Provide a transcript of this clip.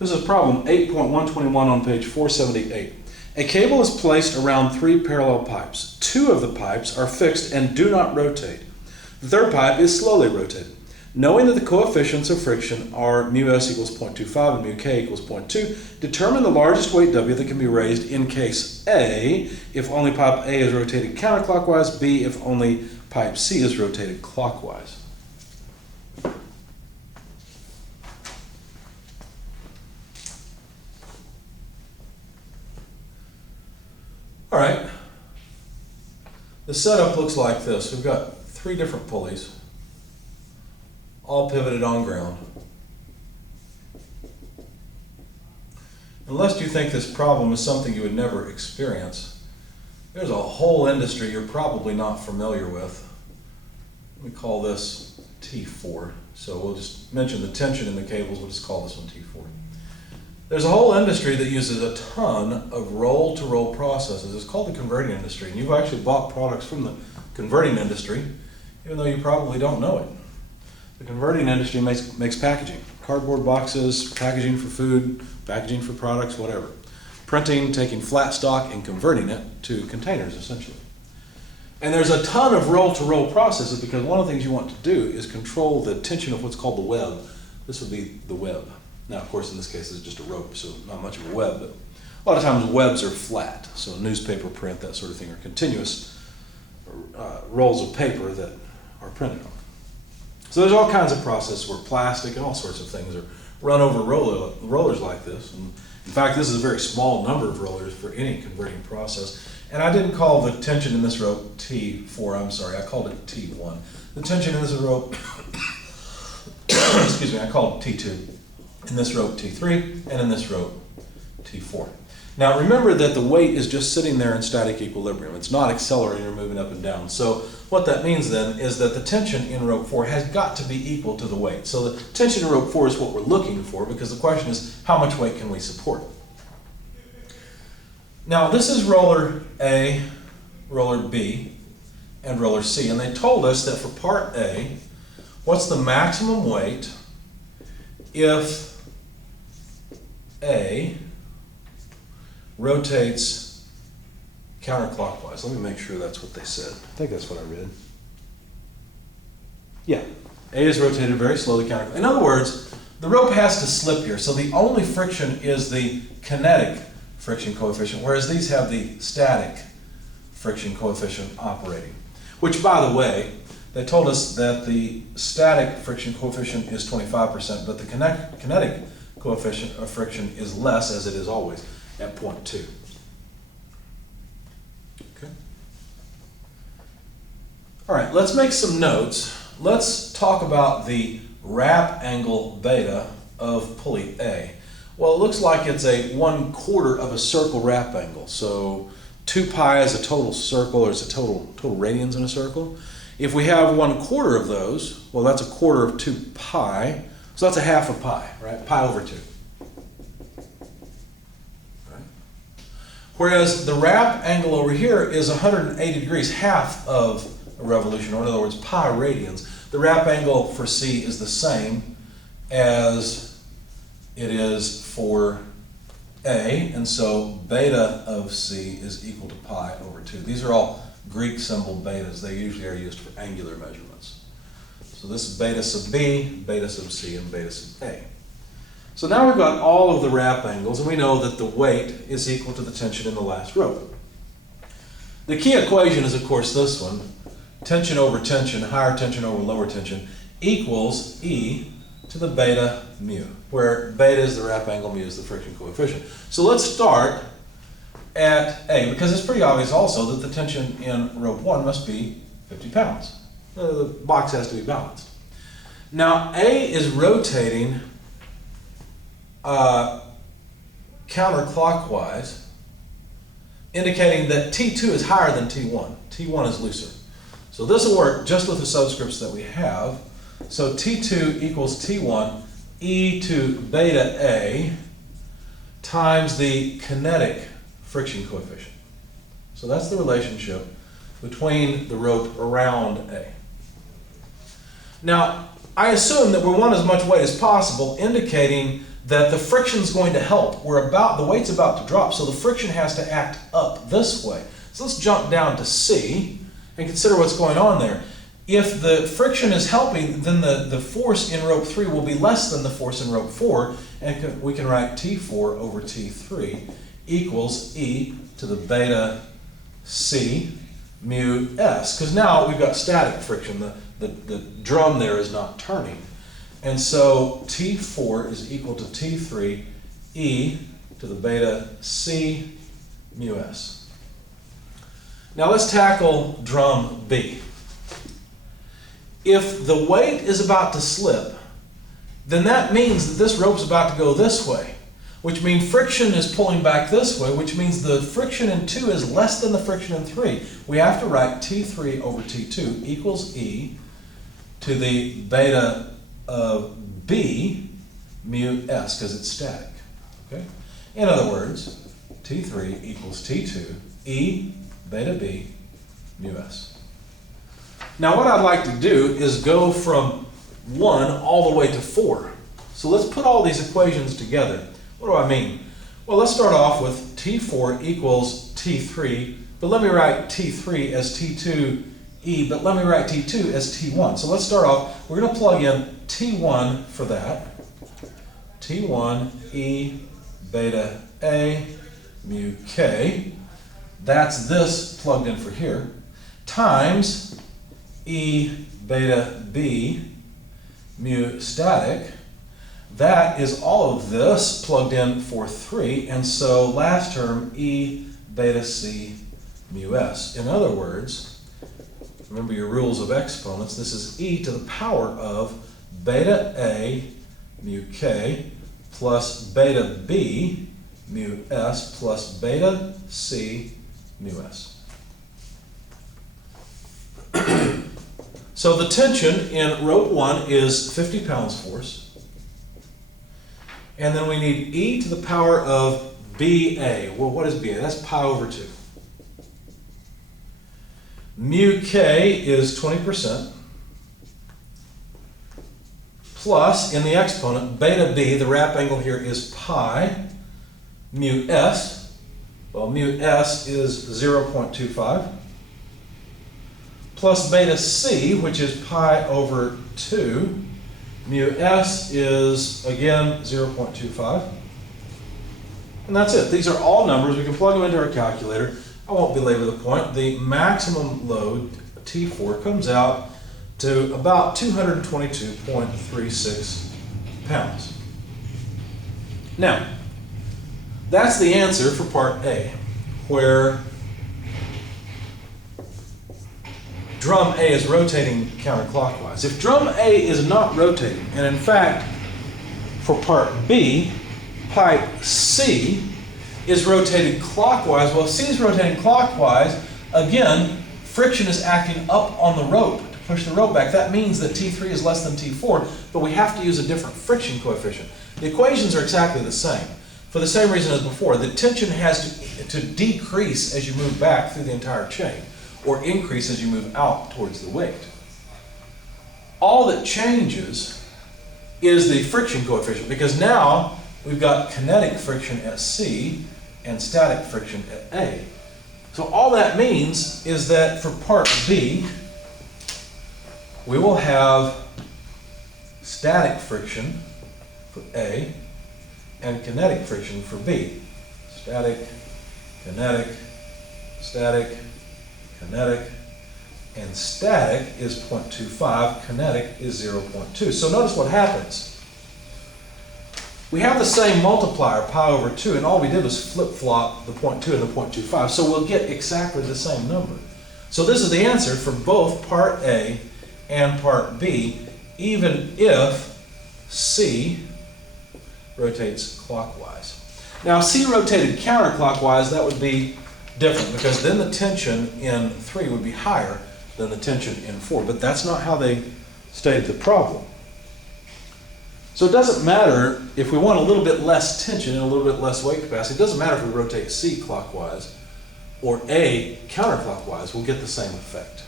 This is problem 8.121 on page 478. A cable is placed around 3 parallel pipes. 2 of the pipes are fixed and do not rotate. The third pipe is slowly rotated. Knowing that the coefficients of friction are mu s equals 0.25 and mu k equals 0.2, determine the largest weight W that can be raised in case A, if only pipe A is rotated counterclockwise, B, if only pipe C is rotated clockwise. All right, the setup looks like this. We've got 3 different pulleys, all pivoted on ground. Unless you think this problem is something you would never experience, there's a whole industry you're probably not familiar with. We call this T4. So we'll just mention the tension in the cables, we'll just call this one T4. There's a whole industry that uses a ton of roll-to-roll processes. It's called the converting industry, and you've actually bought products from the converting industry, even though you probably don't know it. The converting industry makes packaging, cardboard boxes, packaging for food, packaging for products, whatever. Printing, taking flat stock and converting it to containers, essentially. And there's a ton of roll-to-roll processes because one of the things you want to do is control the tension of what's called the web. This would be the web. Now, of course, in this case, it's just a rope, so not much of a web, but a lot of times webs are flat. So newspaper print, that sort of thing, are continuous rolls of paper that are printed on. So there's all kinds of processes where plastic and all sorts of things are run over rollers like this. And in fact, this is a very small number of rollers for any converting process. And I didn't call the tension in this rope T4, I'm sorry, I called it T1. The tension in this rope, excuse me, I called it T2. In this rope T3, and in this rope T4. Now remember that the weight is just sitting there in static equilibrium. It's not accelerating or moving up and down. So what that means then is that the tension in rope 4 has got to be equal to the weight. So the tension in rope 4 is what we're looking for because the question is how much weight can we support? Now this is roller A, roller B, and roller C, and they told us that for part A, what's the maximum weight if A rotates counterclockwise. Let me make sure that's what they said. I think that's what I read. Yeah, A is rotated very slowly counterclockwise. In other words, the rope has to slip here, so the only friction is the kinetic friction coefficient, whereas these have the static friction coefficient operating. Which, by the way, they told us that the static friction coefficient is 25%, but the kinetic coefficient of friction is less, as it is always, at 0.2. Okay. All right, let's make some notes. Let's talk about the wrap angle beta of pulley A. Well, it looks like it's a 1/4 of a circle wrap angle. So 2 pi is a total circle, or it's a total radians in a circle. If we have 1/4 of those, well, that's 1/4 of 2 pi, so that's 1/2 of pi, right? Pi over 2. Right? Whereas the wrap angle over here is 180 degrees, half of a revolution, or in other words, pi radians. The wrap angle for C is the same as it is for A, and so beta of C is equal to pi over 2. These are all Greek symbol betas. They usually are used for angular measurements. So this is beta sub B, beta sub C, and beta sub A. So now we've got all of the wrap angles, and we know that the weight is equal to the tension in the last rope. The key equation is, of course, this one. Tension over tension, higher tension over lower tension, equals E to the beta mu, where beta is the wrap angle, mu is the friction coefficient. So let's start at A, because it's pretty obvious also that the tension in rope 1 must be 50 pounds. The box has to be balanced. Now A is rotating counterclockwise, indicating that T2 is higher than T1. T1 is looser. So this will work just with the subscripts that we have. So T2 equals T1 e to beta A times the kinetic friction coefficient. So that's the relationship between the rope around A. Now, I assume that we want as much weight as possible, indicating that the friction's going to help. The weight's about to drop, so the friction has to act up this way. So let's jump down to C and consider what's going on there. If the friction is helping, then the force in rope 3 will be less than the force in rope 4, and we can write T4 over T3 equals E to the beta C mu S, because now we've got static friction. The drum there is not turning. And so T4 is equal to T3 E to the beta C mu S. Now let's tackle drum B. If the weight is about to slip, then that means that this rope's about to go this way, which means friction is pulling back this way, which means the friction in 2 is less than the friction in 3. We have to write T3 over T2 equals E to the beta of B mu S, because it's static. Okay? In other words, T3 equals T2 E beta B mu S. Now what I'd like to do is go from 1 all the way to 4. So let's put all these equations together. What do I mean? Well, let's start off with T4 equals T3, but let me write T3 as T2E, but let me write T2 as T1. So let's start off, we're going to plug in T1 for that. T1 E beta A mu K. That's this plugged in for here, times E beta B mu static. That is all of this plugged in for 3, and so last term E beta C mu S. In other words, remember your rules of exponents, this is E to the power of beta A mu K plus beta B mu S plus beta C mu S. So the tension in rope 1 is 50 pounds force. And then we need E to the power of BA. Well, what is BA? That's pi over 2. Mu K is 20%. Plus, in the exponent, beta B, the wrap angle here is pi. Mu S, well, mu S is 0.25. Plus beta C, which is pi over 2. Mu S is, again, 0.25. And that's it. These are all numbers. We can plug them into our calculator. I won't belabor the point. The maximum load, T4, comes out to about 222.36 pounds. Now, that's the answer for part A, where drum A is rotating counterclockwise. If drum A is not rotating, and in fact, for part B, pipe C is rotating clockwise. Well, if C is rotating clockwise, again, friction is acting up on the rope to push the rope back. That means that T3 is less than T4, but we have to use a different friction coefficient. The equations are exactly the same. For the same reason as before, the tension has to decrease as you move back through the entire chain, or increase as you move out towards the weight. All that changes is the friction coefficient, because now we've got kinetic friction at C and static friction at A. So all that means is that for part B, we will have static friction for A and kinetic friction for B. Static, kinetic, static, kinetic, and static is 0.25, kinetic is 0.2. So notice what happens. We have the same multiplier, pi over 2, and all we did was flip-flop the 0.2 and the 0.25, so we'll get exactly the same number. So this is the answer for both part A and part B, even if C rotates clockwise. Now, if C rotated counterclockwise, that would be different, because then the tension in 3 would be higher than the tension in 4, but that's not how they stated the problem. So it doesn't matter if we want a little bit less tension and a little bit less weight capacity. It doesn't matter if we rotate C clockwise or A counterclockwise, we'll get the same effect.